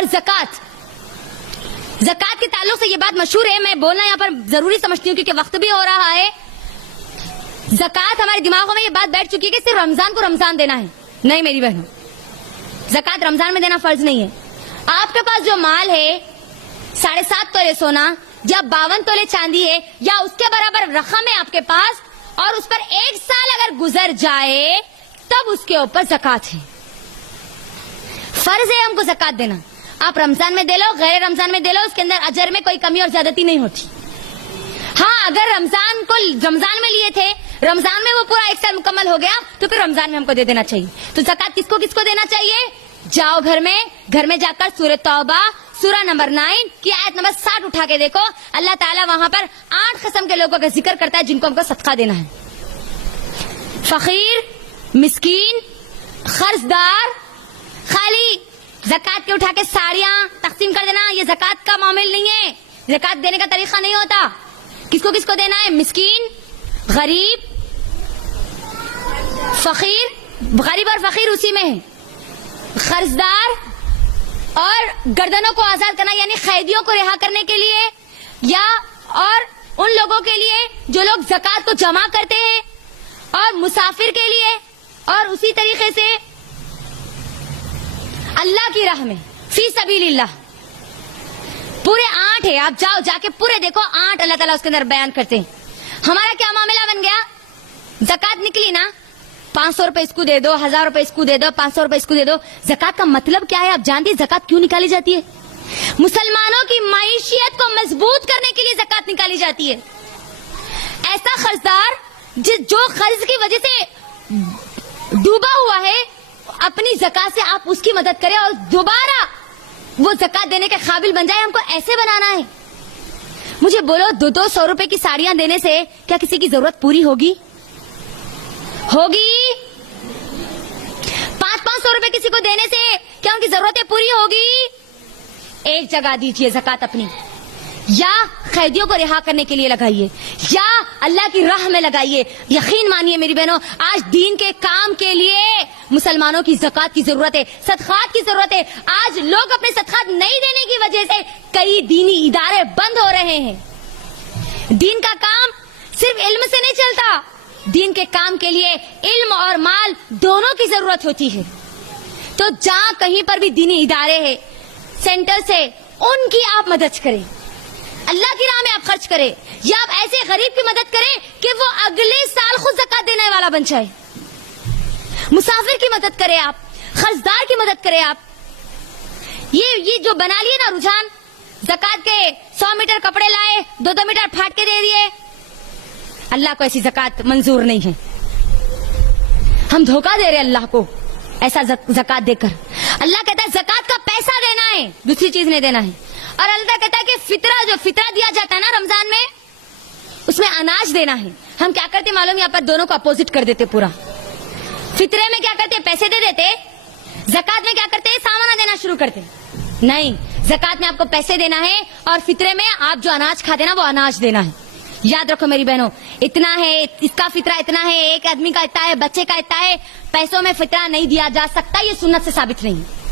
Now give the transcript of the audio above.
اور زکات کے تعلق سے یہ بات مشہور ہے, میں بولنا یہاں پر ضروری سمجھتی ہوں کیونکہ وقت بھی ہو رہا ہے. زکات ہمارے دماغوں میں یہ بات بیٹھ چکی ہے کہ صرف رمضان کو رمضان دینا ہے. نہیں میری بہنوں, زکات رمضان میں دینا فرض نہیں ہے. آپ کے پاس جو مال ہے 7.5 تولے سونا یا 52 تولے چاندی ہے یا اس کے برابر رقم ہے آپ کے پاس, اور اس پر 1 سال اگر گزر جائے تب اس کے اوپر زکات ہے. فرض ہے ہم کو زکات دینا. آپ رمضان میں دے لو, غیر رمضان میں دے لو, اس کے اندر اجر میں کوئی کمی اور زیادتی نہیں ہوتی. ہاں اگر رمضان میں لیے تھے, رمضان میں وہ پورا 1 سال مکمل ہو گیا تو پھر رمضان میں ہم کو دے دینا چاہیے. تو زکات کس کو دینا چاہیے؟ جاؤ گھر میں جا کر سورہ توبہ سورہ نمبر 9 کی آیت نمبر 60 اٹھا کے دیکھو. اللہ تعالیٰ وہاں پر 8 قسم کے لوگوں کا ذکر کرتا ہے جن کو ہم کو صدقہ دینا ہے. فقیر, مسکین, قرضدار. خالی زکات کے اٹھا کے ساڑیاں تقسیم کر دینا یہ زکات کا معامل نہیں ہے. زکات دینے کا طریقہ نہیں ہوتا. کس کو دینا ہے؟ مسکین, غریب, فقیر. غریب اور فقیر اسی میں ہے. قرضدار اور گردنوں کو آزاد کرنا یعنی قیدیوں کو رہا کرنے کے لیے, یا اور ان لوگوں کے لیے جو لوگ زکات کو جمع کرتے ہیں, اور مسافر کے لیے, اور اسی طریقے سے اللہ کی راہ میں فی سبیل اللہ. پورے 8 ہے. آپ جا کے پورے دیکھو 8 اللہ تعالیٰ اس کے اندر بیان کرتے ہیں. ہمارا کیا معاملہ بن گیا؟ زکات نکلی نا, 500 روپے اس کو دے دو, 1000 روپے اس کو دے دو, 500 روپے اس کو دے دو. زکات کا مطلب کیا ہے؟ آپ جانتے ہیں زکات کیوں نکالی جاتی ہے؟ مسلمانوں کی معیشیت کو مضبوط کرنے کے لیے زکات نکالی جاتی ہے. ایسا قرضدار جو قرض کی وجہ سے ڈوبا ہوا ہے, اپنی زکات سے آپ اس کی مدد کریں اور دوبارہ وہ زکات دینے کے قابل بن جائے. ہم کو ایسے بنانا ہے. مجھے بولو 200 روپے کی ساڑیاں دینے سے کیا کسی کی ضرورت پوری ہوگی؟ 500 روپے کسی کو دینے سے کیا ان کی ضرورتیں پوری ہوگی؟ ایک جگہ دیجئے زکات اپنی, یا قیدیوں کو رہا کرنے کے لیے لگائیے, یا اللہ کی راہ میں لگائیے. یقین مانیے میری بہنوں, آج دین کے کام کے لیے مسلمانوں کی زکات کی ضرورت ہے, صدقات کی ضرورت ہے. آج لوگ اپنے صدقات نہیں دینے کی وجہ سے کئی دینی ادارے بند ہو رہے ہیں. دین کا کام صرف علم سے نہیں چلتا. دین کے کام کے لیے علم اور مال دونوں کی ضرورت ہوتی ہے. تو جہاں کہیں پر بھی دینی ادارے ہیں, سینٹرز ہیں, ان کی آپ مدد کریں, اللہ کی راہ میں آپ خرچ کریں, یا آپ ایسے غریب کی مدد کریں کہ وہ اگلے سال خود زکات دینے والا بن جائے. مسافر کی مدد کریں آپ, قرضدار کی مدد کریں آپ. یہ جو بنا لیے نا رجحان, زکات کے 100 میٹر کپڑے لائے, 2 میٹر پھاٹ کے دے دیے, اللہ کو ایسی زکات منظور نہیں ہے. ہم دھوکہ دے رہے اللہ کو ایسا زکات دے کر. اللہ کہتا ہے زکات کا پیسہ دینا ہے, دوسری چیز نہیں دینا ہے. اور اللہ کہتا ہے کہ فطرہ دیا جاتا ہے نا رمضان میں, اس میں اناج دینا ہے. ہم کیا کرتے معلوم, یہاں پر دونوں کو اپوزٹ کر دیتے. پورا فطرے میں کیا کرتے, پیسے دے دیتے. زکات میں کیا کرتے, سامانہ دینا شروع کرتے. نہیں, زکات میں آپ کو پیسے دینا ہے, اور فطرے میں آپ جو اناج کھاتے نا وہ اناج دینا ہے. یاد رکھو میری بہنوں, اتنا ہے, اس کا فطرہ اتنا ہے, ایک آدمی کا اتنا ہے, بچے کا اتنا ہے. پیسوں میں فطرہ نہیں دیا جا سکتا, یہ سنت سے ثابت نہیں.